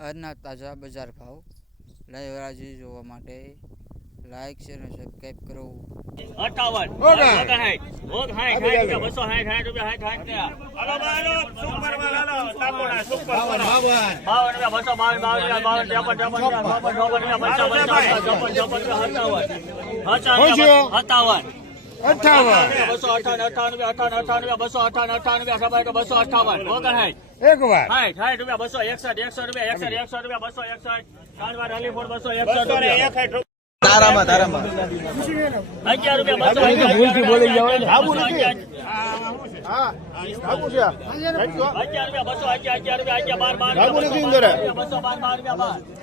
આજના તાજા બજાર ભાવ લાઈવ રાજી જોવા માટે લાઈક શેર અને સબસ્ક્રાઇબ કરો અઠાવન ઓગણ. ઓગણસાઠ ઓગણસાઠ સાઠ રૂપિયા બસો સાઠ રૂપિયા. સુપર. તાપોડા, સુપર. બાવન બસો બાવન બાવન બાવન ત્રેપન ત્રેપન ચોપન ચોપન પંચાવન ચોપન ચોપન સત્તાવન સત્તાવન અઠાવન બસો અઠાવન અઠાવન અઠાવન અઠાવન બસો અઠાવન અઠાવન રૂપિયા તો બસો અઠાવન એક વાર સાઠ સાઠ રૂપિયા બસો એકસઠ એકસઠ રૂપિયા એકસઠ એકસઠ રૂપિયા બસો એકસઠ કાનવાર અલીપુર બસો એકસઠ રૂપિયા અગિયાર રૂપિયા બસો ભૂલથી બોલી જવાય હા બાબુ છે અગિયાર રૂપિયા બસો અગિયાર અગિયાર રૂપિયા અગિયાર બાર બાર બસો બાર બાર રૂપિયા બાર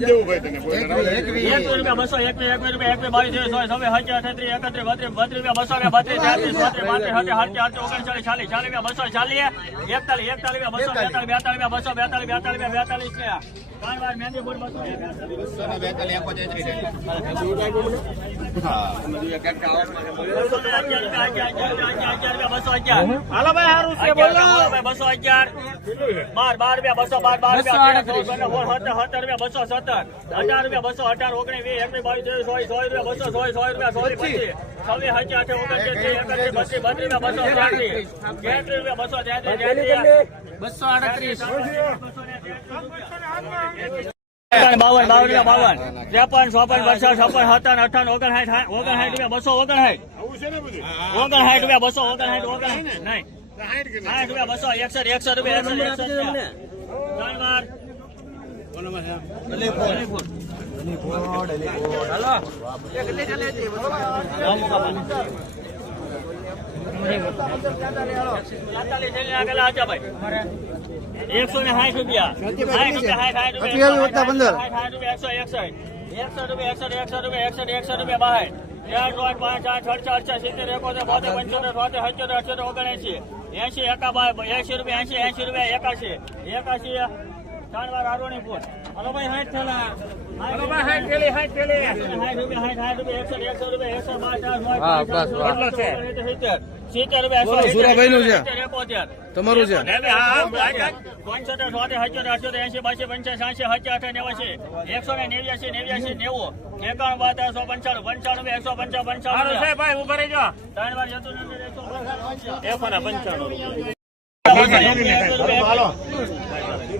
ભાઈ સોળ રૂપિયા બસો? એકવીસ એકવીસ રૂપિયા બાવીસ અઠત્રીસ એકત્રીસ બત્રીસ બત્રીસ રૂપિયા બસો ને બત્રીસ પાંત્રીસ ઓગણચાલીસ ચાલીસ ચાલીસ રૂપિયા બસો ચાલીસ એકતાલીસ એકતાલીસ રૂપિયા બસો બેતાલીસ બેતાલીસ બસો બેતાલીસ બેતાલીસ બેતાલીસ ત્રણ વાર મહેંદી બસો અગિયાર અગિયાર બસો અગિયાર બાર બાર રૂપિયા બસો બાર બાર રૂપિયા સત્તર રૂપિયા બસો સત્તર અઢાર રૂપિયા બસો અઢાર ઓગણીસ વીસ એકવીસ બાવીસ ત્રેવીસ ચોવીસ ચોવીસ રૂપિયા બસો ચોવીસ ચોવીસ રૂપિયા ચોવીસ પચીસ. છવ્વીસ સત્યાવીસ અઠાવીસ ઓગણત્રીસ એકત્રીસ બત્રીસ બત્રીસ રૂપિયા બસો ત્યાંત્રીસ તેત્રીસ રૂપિયા બસો તેત્રીસ તેત્રીસ બસો આડત્રીસ. બાવન બાવન રૂપિયા બાવન. ત્રેપન ચોપન બસો છપ્પન સત્તાવન અઠાવન ઓગણસાઠ ઓગણસાઠ રૂપિયા બસો ઓગણસાઠ. ઓગણસાઠ રૂપિયા બસો ઓગણસાઠ ઓગણસાઠ. નહીં. સાઠ રૂપિયા બસો એકસઠ એકસઠ રૂપિયા એકસઠ એકસઠ. ત્રણ વાર. એકસો ને સાઠ રૂપિયા સાઠ એકસો સાઠ સાઠ રૂપિયા સાઠ સાઠ રૂપિયા એકસો એકસઠ રૂપિયા રૂપિયા બાય ચાર પાંચ આઠ અડસઠ અડસઠ સિત્તેર એકોતેર બોતેર પંચોતેર છોતેર સત્યોતેર અઠ્યોતેર ઓગણએંશી. એંશી એકા એંશી રૂપિયા એસી એસી રૂપિયા એકાસી એકાશી. ત્રણ વાર આરોણી ફૂટ હલો ભાઈ સાઠ થેલા. હલો ભાઈ સાઠ થેલી સાઠ થેલી. સાઠ રૂપિયા સાઠ સાઠ રૂપિયા એકસઠ એકસઠ રૂપિયા એકસો કેટલો છે? સિત્તેર રૂપિયા છે. તમારું છે? પંચોતેર એંશી બાસી પંચાસી સાંસી હજાર નેવાસી એકસો ને નેવ્યાસી નેવ્યાસી નેવું. એકાણું એકસો પંચાણું પંચાણું એકસો પંચાવન પંચાવન ભાઈ ઊભા ત્રણ વાર જતું નથી એકસો પંચાણું.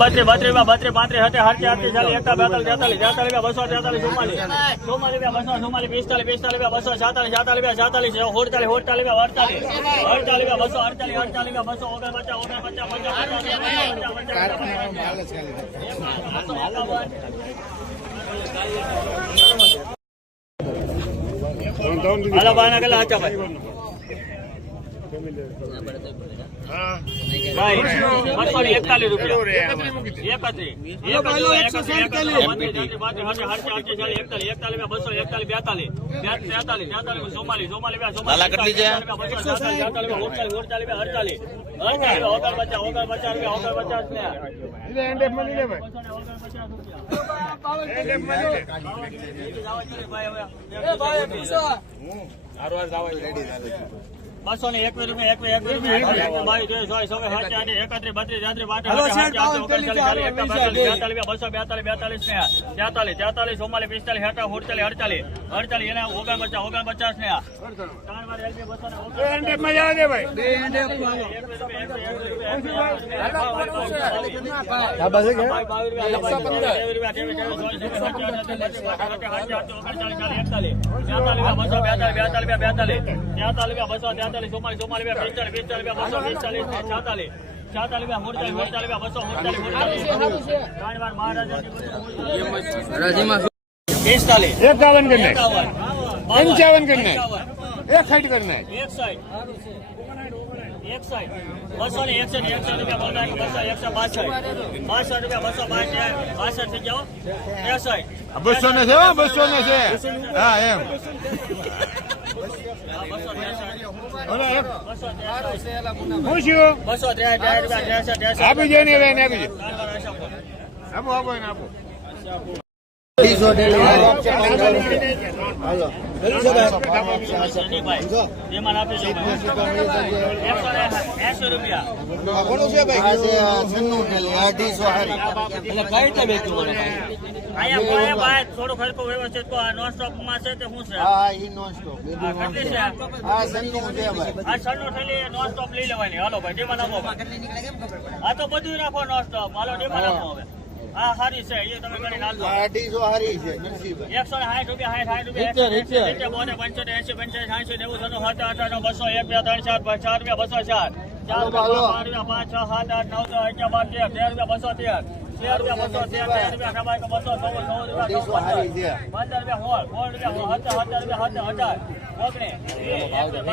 પંચાણું બત્રીસ બત્રીસ બત્રીસ પાંત્રીસ હતી હરતી હરતી ચાલી એકતા બેતાલીસ તેતાલીસ તેતાલીસ બસો તેતાલીસ ચુમ્માલીસ ચુમ્માલીસ બસો ચુમ્માલીસ પિસ્તાલીસ પિસ્તાલીસ બસો સાતાલીસ સાતાલીસ સાતાલીસ હોડતાલીસ હોડતાલીસ અડતાલીસ અડતાલીસ બસો અડતાલીસ અડતાલીસ બસો ઓગણ પચાસ ઓગણ પચાસ હાલો બાના કેટલા હતા ભાઈ ભાઈ બસો ને એકતાલીસ રૂપિયા એકત્રીસ એકતાલીસ એકતાલીસ બસો બસો ને એકવીસ રૂપિયા એકવીસ એકવીસ રૂપિયા બાવીસ ચોવીસ ચોવીસ ચાલીસ, એકતાલીસ, બેતાલીસ, બેતાલીસ, ને તેતાલીસ તેતાલીસ ચુમ્માલીસ પિસ્તાલીસ અઠાવન અડતાલીસ અડતાલીસ અડતાલીસ એના ત્રણ વાર LB બસો ને ઓગણપચાસ. મજા આવે ભાઈ એકવીસ રૂપિયા, ત્રેવીસ રૂપિયા, ત્રેવીસ, ત્રેવીસ, ચોવીસ, ચોવીસ, સત્યાવીસ, અઠ્યાવીસ, બત્રીસ, ઓગણચાલીસ, ચાલીસ, એકતાલીસ, તેતાલીસ, બસો બેતાલીસ, બેતાલીસ, બેતાલીસ, તેતાલીસ, બસો તેતાલીસ, ચુમ્માલીસ, ચુમ્માલીસ, પિસ્તાલીસ, પિસ્તાલીસ, બસો પિસ્તાલીસ, છાતાલીસ, છાતાલીસ, મોડચાલીસ, મોડચાલીસ, બસો મોડચાલીસ, મોડચાલીસ. ત્રણ વાર મહારાજાની બસો મોડચાલીસ. રાજીમાં પિસ્તાલીસ એકાવન કરી નાખ. પંચાવન કરી નાખ એક સાઈડ. કરી નાખ એકસાઠ એકસાઠ બસો ને એકસો રૂપિયા બોલવાનું બસો એકસો બાસઠ. બાસઠ રૂપિયા બસો બાસઠ થઈ જાઓ ત્રેસઠ બસો ને છે બસો ને છે. હા એમ. બસો ત્રેસઠ આપી દે ને આપી દે. આપો આપો એને આપો. ભાઈ થોડું ખર્ચો વ્યવસ્થિત નોન સ્ટોપમાં છે તે શું છે આ કેટલી છે આ સન્નું થેલી નોન સ્ટોપ લઈ લેવાની હાલો. ભાઈ. ડીમાં નાખો આ તો બધું નાખો નોન સ્ટોપ હાલો ડીમાં નાખો હવે આ સારી છે એ તમે એકસો ને સાઠ રૂપિયા સાઠ રૂપિયા બોતેર, પંચોતેર એસી પંચાસી સાઠ નેવું સત્તર અઠાણું બસો એક બે ત્રણ ચાર ચાર રૂપિયા બસો ચાર. ચાર રૂપિયા પાંચ છ સાત આઠ નવ દસ અગિયાર બાર તેર તેર રૂપિયા બસો તેર. તેર રૂપિયા બસો તેર તેર રૂપિયા બસો ચૌદ ચૌદ રૂપિયા પંદર. રૂપિયા સોળ સોળ રૂપિયા સત્તર સત્તર રૂપિયા સત્તર અઢાર. ઓગણીસ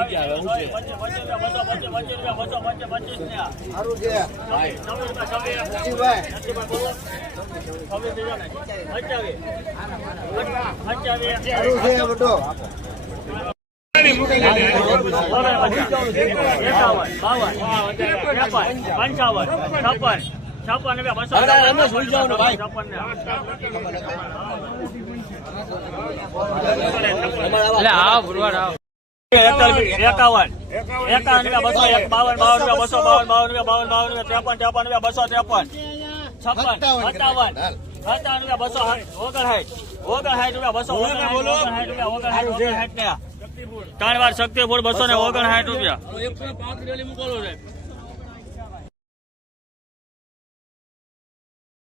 છપ્પન છપ્પન પંચાવન છપ્પન છપ્પન રૂપિયા બસો છપ્પન એકાવન. એકાવન રૂપિયા બસો એક બાવન બાવન રૂપિયા બસો બાવન બાવન રૂપિયા બાવન બાવન રૂપિયા ત્રેપન ત્રેપન રૂપિયા બસો ત્રેપન. છપ્પન સત્તાવન સત્તાવન. રૂપિયા બસો ઓગણસાઠ. ઓગણસાઠ રૂપિયા બસો ઓગણસાઠ રૂપિયા ઓગણસાઠ ત્રણ વાર શક્તિપુર બસો ને ઓગણસાઠ. રૂપિયા.